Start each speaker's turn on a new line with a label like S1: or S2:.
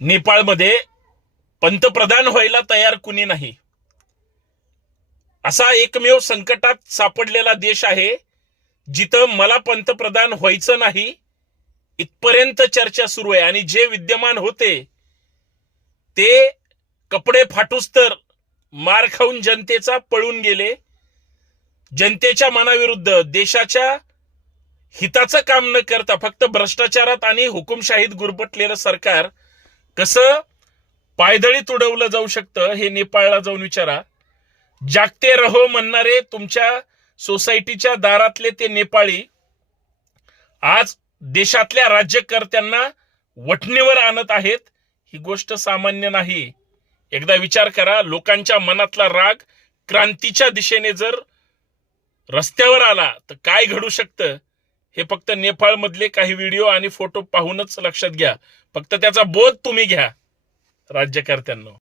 S1: नेपाळमध्ये पंतप्रधान व्हायला तयार कुणी नाही. असा एकमेव संकटात सापडलेला देश आहे जिथं मला पंतप्रधान व्हायचं नाही इथपर्यंत चर्चा सुरू आहे. आणि जे विद्यमान होते ते कपडे फाटूस तर मार खाऊन जनतेचा पळून गेले. जनतेच्या मनाविरुद्ध देशाच्या हिताचं काम न करता फक्त भ्रष्टाचारात आणि हुकुमशाहीत गुरबटलेलं सरकार कसं पायदळीत तुडवलं जाऊ शकतं हे नेपाळला जाऊन विचारा. जागते रहो म्हणणारे तुमच्या सोसायटीच्या दारातले ते नेपाळी आज देशातल्या राज्यकर्त्यांना वटणीवर आणत आहेत. ही गोष्ट सामान्य नाही. एकदा विचार करा लोकांच्या मनातला राग क्रांतीच्या दिशेने जर रस्त्यावर आला तर काय घडू शकतं? हे फक्त नेपाळमधले काही व्हिडिओ आणि फोटो पाहूनच लक्षात घ्या. फक्त त्याचा बोध तुम्ही घ्या राज्यकर्त्यांना.